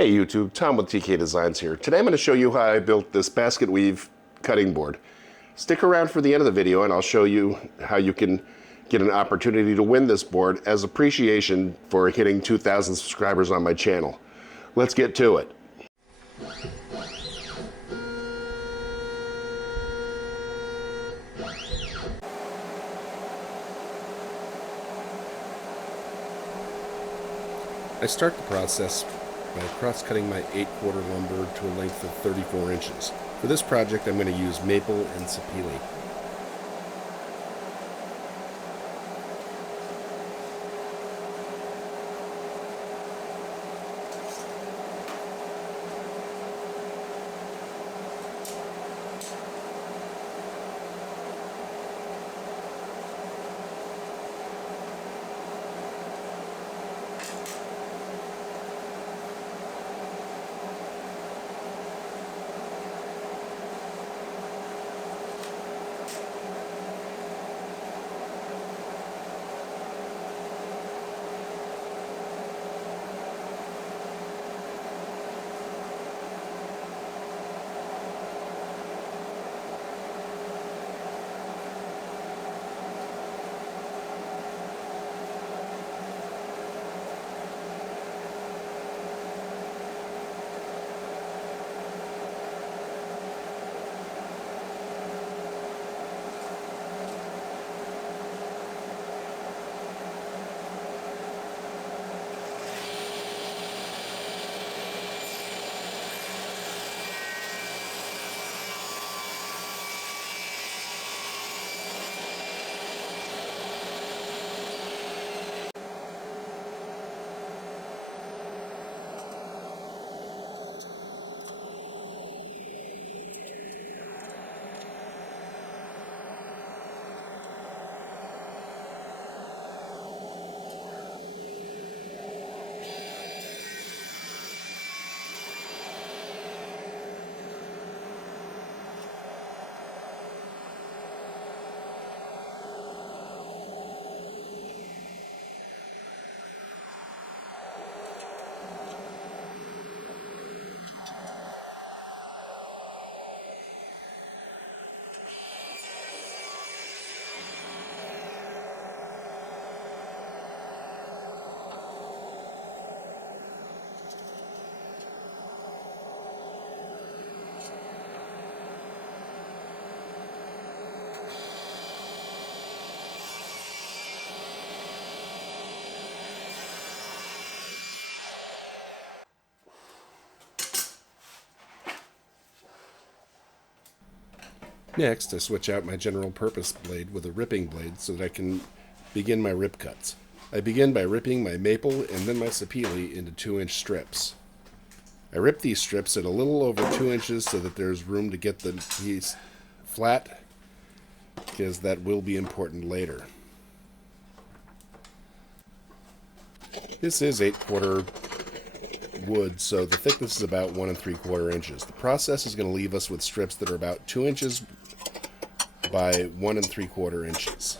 Hey YouTube, Tom with TK Designs here. Today I'm going to show you how I built this basket weave cutting board. Stick around for the end of the video and I'll show you how you can get an opportunity to win this board as appreciation for hitting 2,000 subscribers on my channel. Let's get to it. I start the process by cross-cutting my 8/4 lumber to a length of 34 inches. For this project I'm going to use maple and sapele. Next, I switch out my general purpose blade with a ripping blade so that I can begin my rip cuts. I begin by ripping my maple and then my sapele into 2-inch strips. I rip these strips at a little over 2 inches so that there's room to get the piece flat, because that will be important later. This is 8/4 wood, so the thickness is about 1 3/4 inches. The process is going to leave us with strips that are about 2 inches by 1 3/4 inches.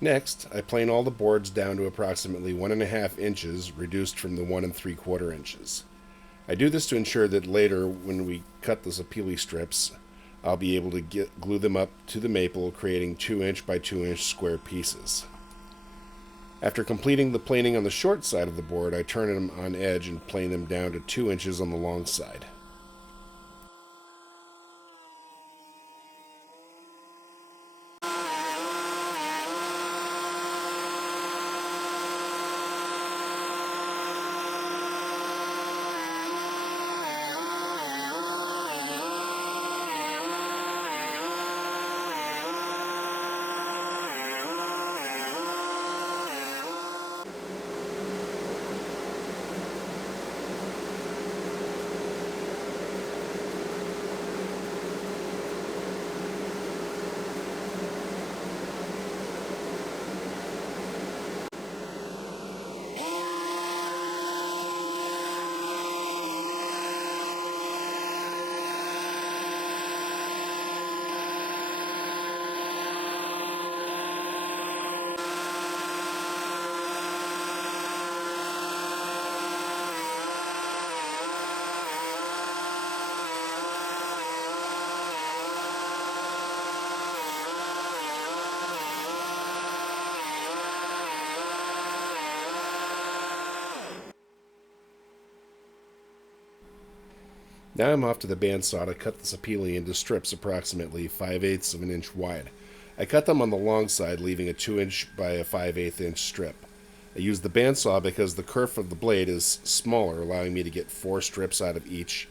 Next, I plane all the boards down to approximately 1.5 inches, reduced from the 1 3/4 inches. I do this to ensure that later, when we cut the Sapele strips, I'll be able to glue them up to the maple, creating 2" by 2" square pieces. After completing the planing on the short side of the board, I turn them on edge and plane them down to 2 inches on the long side. Now I'm off to the bandsaw to cut the Sapele into strips approximately 5/8 of an inch wide. I cut them on the long side, leaving a 2" by a 5/8 inch strip. I use the bandsaw because the kerf of the blade is smaller, allowing me to get 4 strips out of each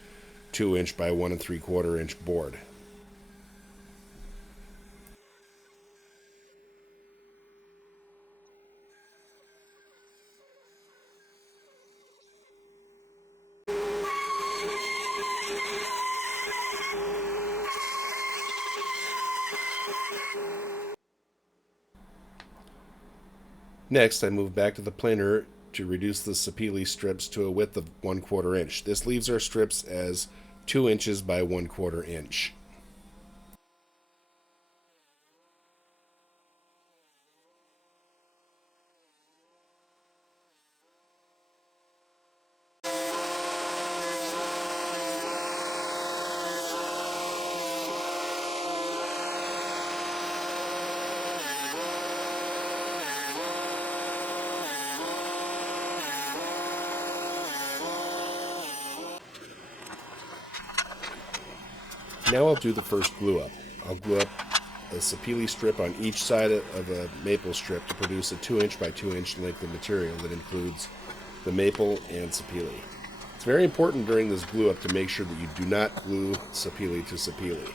2" by 1 3/4 inch board. Next, I move back to the planer to reduce the Sapele strips to a width of 1/4 inch. This leaves our strips as 2 inches by 1/4 inch. Now I'll do the first glue up. I'll glue up a Sapele strip on each side of a maple strip to produce a 2" by 2" length of material that includes the maple and Sapele. It's very important during this glue up to make sure that you do not glue Sapele to Sapele.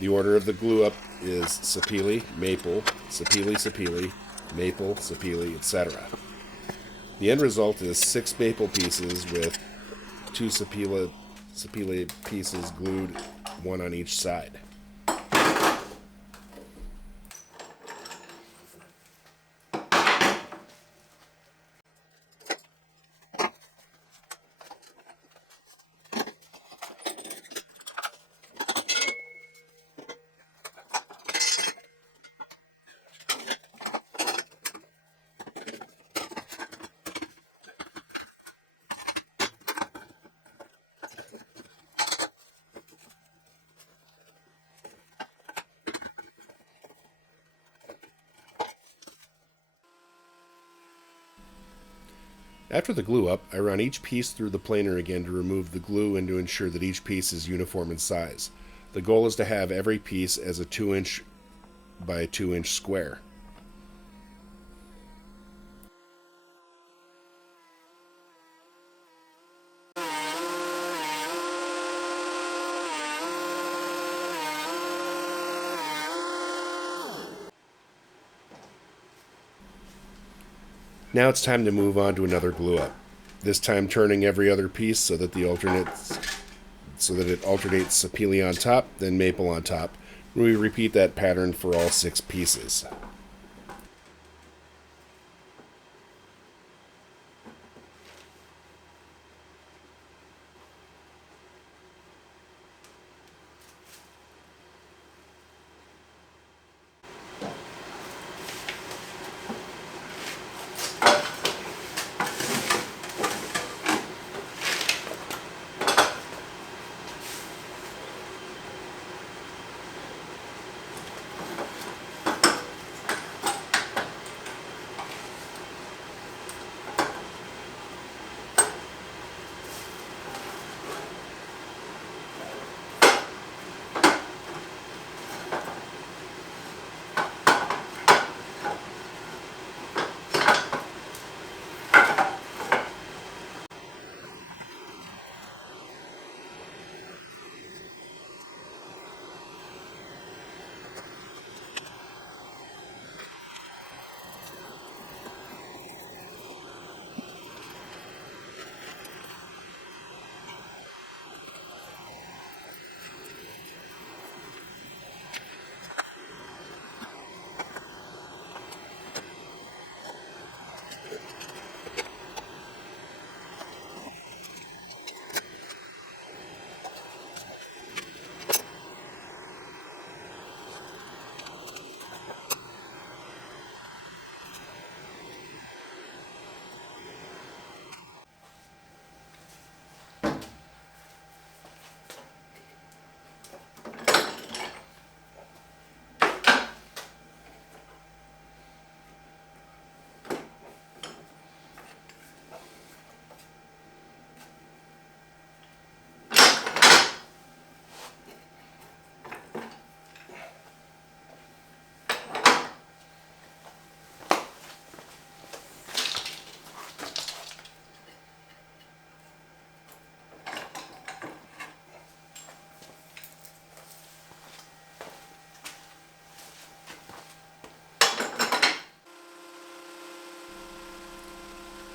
The order of the glue up is Sapele, maple, Sapele, Sapele, maple, Sapele, etc. The end result is 6 maple pieces with 2 Sapele pieces glued, 1 on each side. After the glue up, I run each piece through the planer again to remove the glue and to ensure that each piece is uniform in size. The goal is to have every piece as a 2" by 2" square. Now it's time to move on to another glue up. This time turning every other piece so that it alternates Sapele on top, then maple on top. We repeat that pattern for all 6 pieces.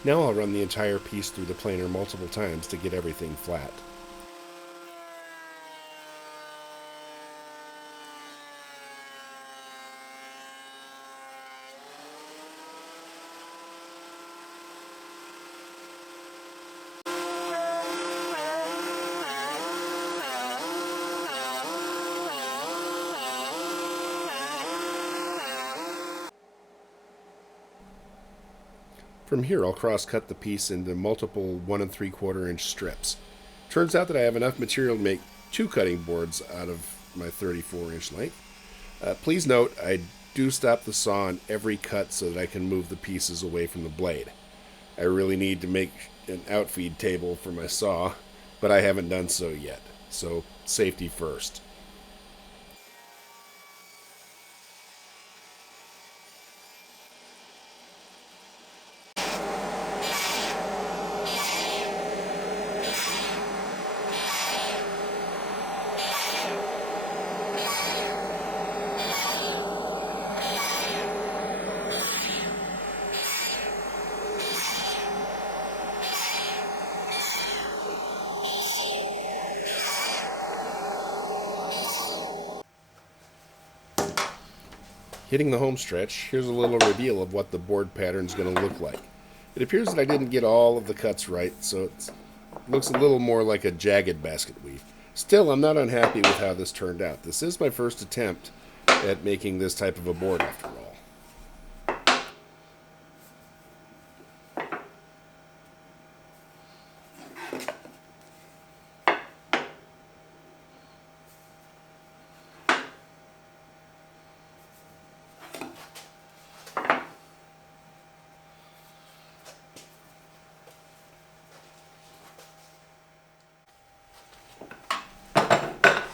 Now I'll run the entire piece through the planer multiple times to get everything flat. From here, I'll cross-cut the piece into multiple 1 3/4 inch strips. Turns out that I have enough material to make 2 cutting boards out of my 34-inch length. Please note, I do stop the saw on every cut so that I can move the pieces away from the blade. I really need to make an outfeed table for my saw, but I haven't done so yet. So, safety first. Hitting the home stretch, here's a little reveal of what the board pattern is going to look like. It appears that I didn't get all of the cuts right, so it looks a little more like a jagged basket weave. Still, I'm not unhappy with how this turned out. This is my first attempt at making this type of a board after all.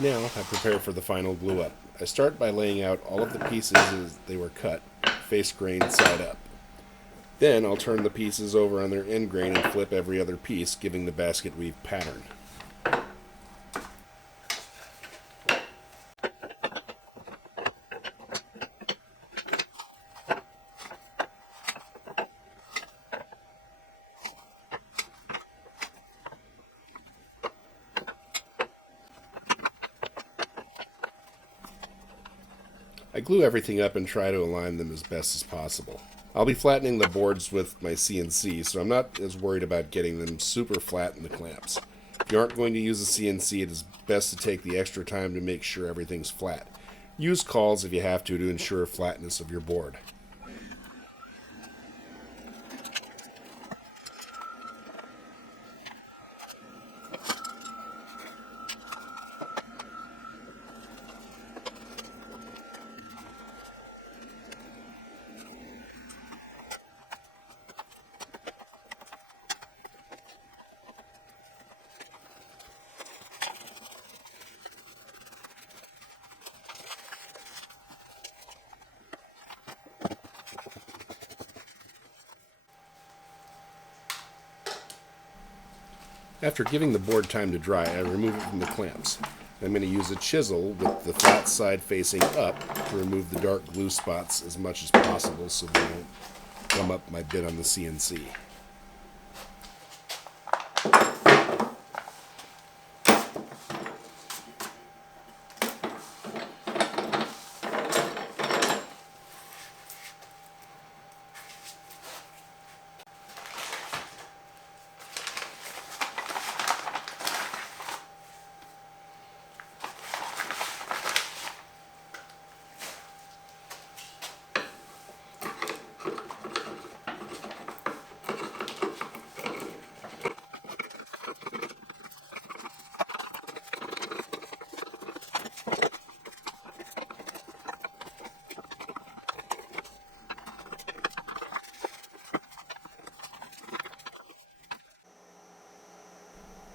Now I prepare for the final glue up. I start by laying out all of the pieces as they were cut, face grain side up. Then I'll turn the pieces over on their end grain and flip every other piece, giving the basket weave pattern. I glue everything up and try to align them as best as possible. I'll be flattening the boards with my CNC, so I'm not as worried about getting them super flat in the clamps. If you aren't going to use a CNC, it is best to take the extra time to make sure everything's flat. Use cauls if you have to ensure flatness of your board. After giving the board time to dry, I remove it from the clamps. I'm going to use a chisel with the flat side facing up to remove the dark glue spots as much as possible so they won't gum up my bit on the CNC.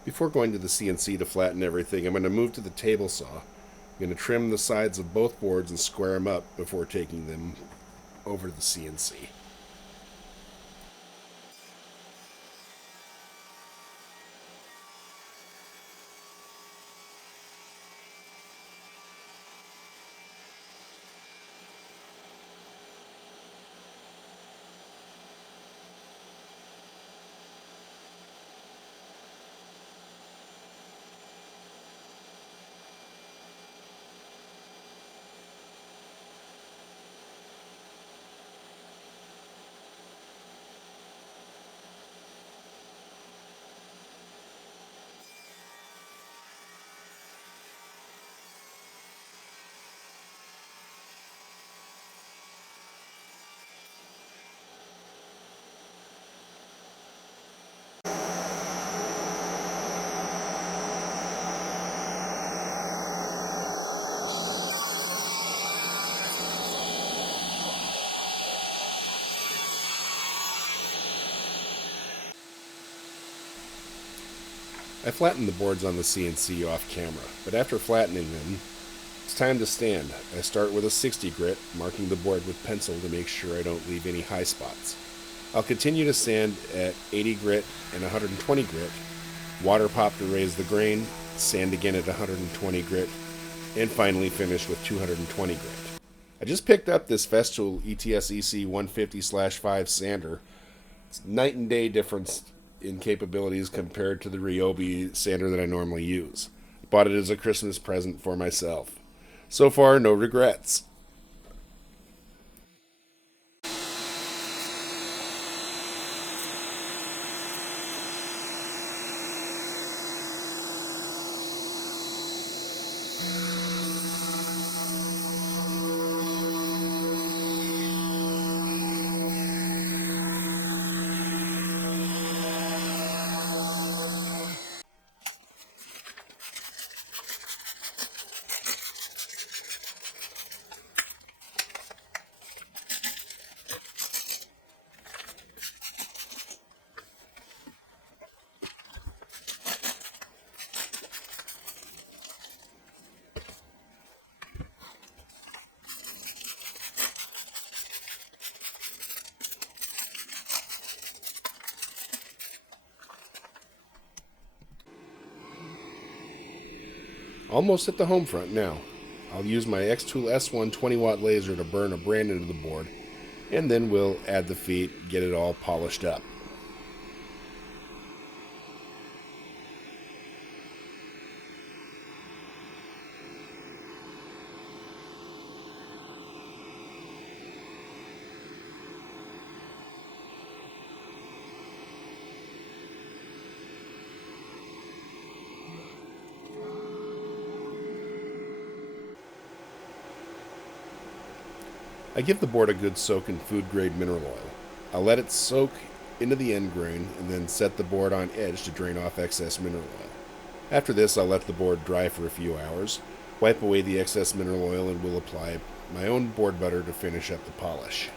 Before going to the CNC to flatten everything, I'm going to move to the table saw. I'm going to trim the sides of both boards and square them up before taking them over to the CNC. I flattened the boards on the CNC off camera, but after flattening them, it's time to stand. I start with a 60 grit, marking the board with pencil to make sure I don't leave any high spots. I'll continue to sand at 80 grit and 120 grit, water pop to raise the grain, sand again at 120 grit, and finally finish with 220 grit. I just picked up this Festool ETS-EC 150/5 sander. It's night and day difference in capabilities compared to the Ryobi sander that I normally use. Bought it as a Christmas present for myself. So far, no regrets. Almost at the home front now. I'll use my Xtool S1 20-watt laser to burn a brand into the board, and then we'll add the feet, get it all polished up. I give the board a good soak in food-grade mineral oil. I'll let it soak into the end grain and then set the board on edge to drain off excess mineral oil. After this, I'll let the board dry for a few hours, wipe away the excess mineral oil, and will apply my own board butter to finish up the polish.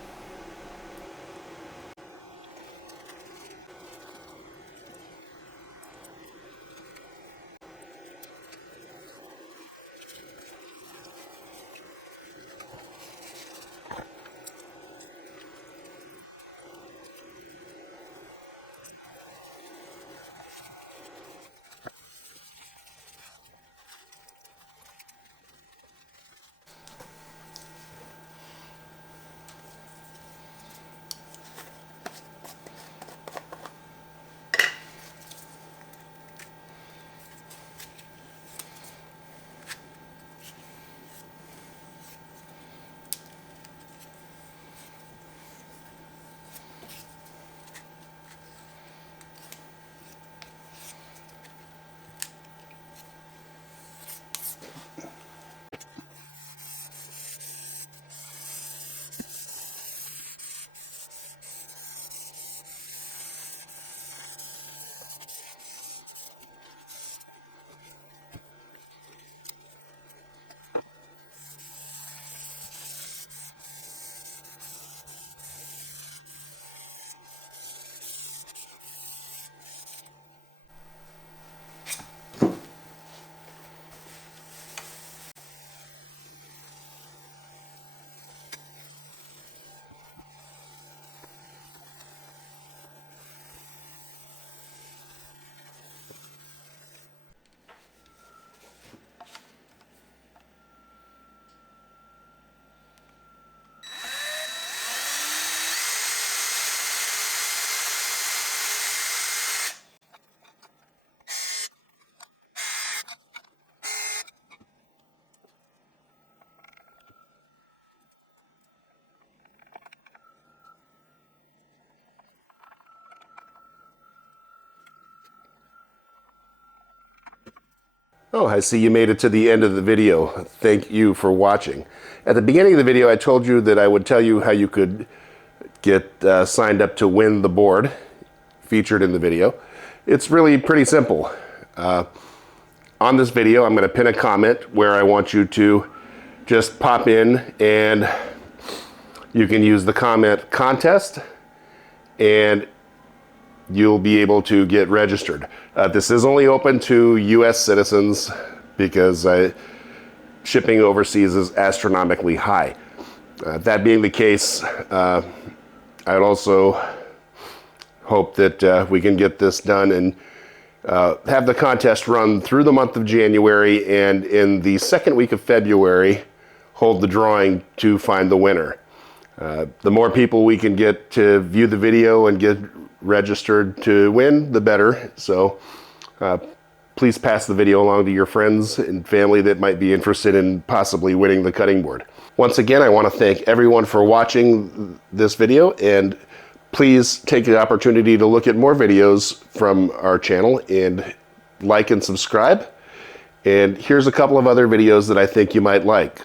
Oh, I see you made it to the end of the video. Thank you for watching. At the beginning of the video, I told you that I would tell you how you could get signed up to win the board featured in the video. It's really pretty simple. On this video, I'm going to pin a comment where I want you to just pop in, and you can use the comment contest, and you'll be able to get registered. This is only open to U.S. citizens because shipping overseas is astronomically high. That being the case, I'd also hope that we can get this done and have the contest run through the month of January, and in the second week of February, hold the drawing to find the winner. The more people we can get to view the video and get registered to win, the better. So please pass the video along to your friends and family that might be interested in possibly winning the cutting board. Once again, I want to thank everyone for watching this video, and please take the opportunity to look at more videos from our channel and like and subscribe. And here's a couple of other videos that I think you might like.